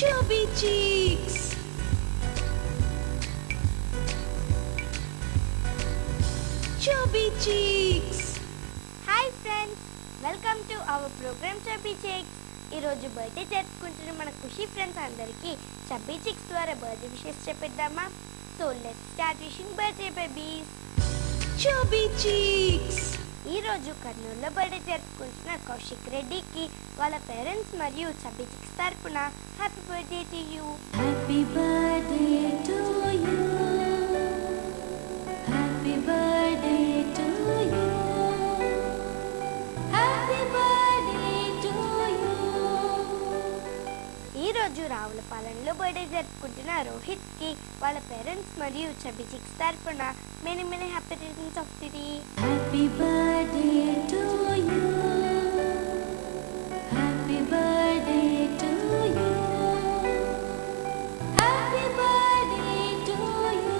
Chubby cheeks. Chubby cheeks. Hi friends, welcome to our program chubby cheeks. ఈరోజు birthday జరుపుకుంటున్న మన Khushi friends అందరికీ chubby cheeks ద్వారా birthday wishes చెప్పిద్దామా? So let's start wishing birthday babies. Chubby cheeks. ఈరోజు కర్నూలులో birthday జరుపుకుంటున్న కౌశిక్ రెడ్డికి వాళ్ళ పేరెంట్స్ మరియు చబ్బీ చిక్స్ తరపున happy birthday to you. Happy birthday to you. Happy birthday to you. Happy birthday to you. ఈరోజు రావులపాలెంలో బర్త్డే జరుపుకుంటున్న రోహిత్కి వాళ్ళ పేరెంట్స్ మరియు చబ్బీ చిక్స్ తరపున many many happy returns of the day. Happy birthday to you. Happy birthday to you. Happy birthday to you.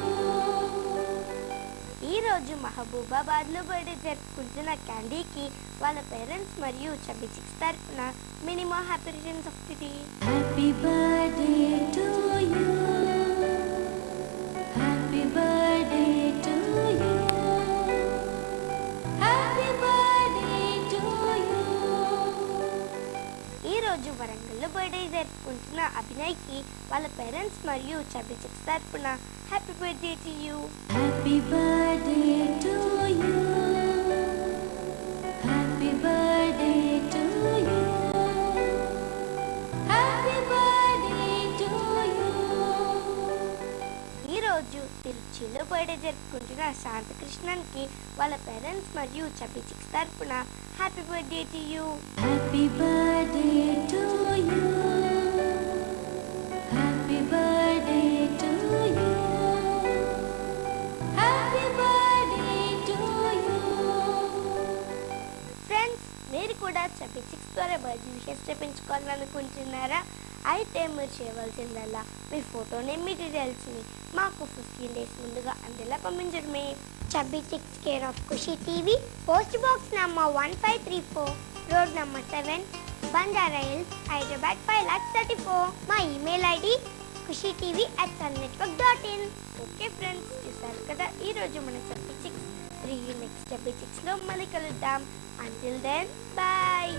ఈరోజు మహబూబాబాద్లో birthday జరుపుకుంటున్న క్యాండీకి వాళ్ళ parents మరియు chubby chicks తరపున minimum happy returns of the day. Happy birthday to you. Happy birthday to you. Happy birthday to you. ఈరోజు వరంగల్లో birthday జరుపుకుంటున్న అభినయ్కి వాళ్ళ parents మరియు చబ్బీ చిక్స్ తరపున happy birthday to you. Happy birthday to you. Happy birthday to you. Happy birthday to you. ఈరోజు తిరుచిలో birthday జరుపుకుంటున్న శాంతకృష్ణన్కి వాళ్ళ parents మరియు చబ్బీ చిక్స్ తరపున happy birthday to you. Happy birthday to you. Happy birthday to you. Happy birthday to you. Friends, మీరు కూడా chubby cheeks ద్వారా birthday wishes చెప్పించుకోవాలనుకుంటున్నారా? అయితే మీరు చేయవలసిందల్లా మీ ఫోటోని మీ డీటెయిల్స్ని మాకు 15 days ముందుగా అందేలా పంపించడమే. Chubby cheeks care of Khushi TV, post box number 1534, road number 7, Banjara Hills, Hyderabad 5,34,000. మా email ID khushitv@sunnetwork.in. Okay friends, చూసారు కదా ఈరోజు మన చబ్బీ చిక్స్. నెక్స్ట్ చబ్బీ చిక్స్లో మళ్ళీ కలుద్దాం. Until then bye.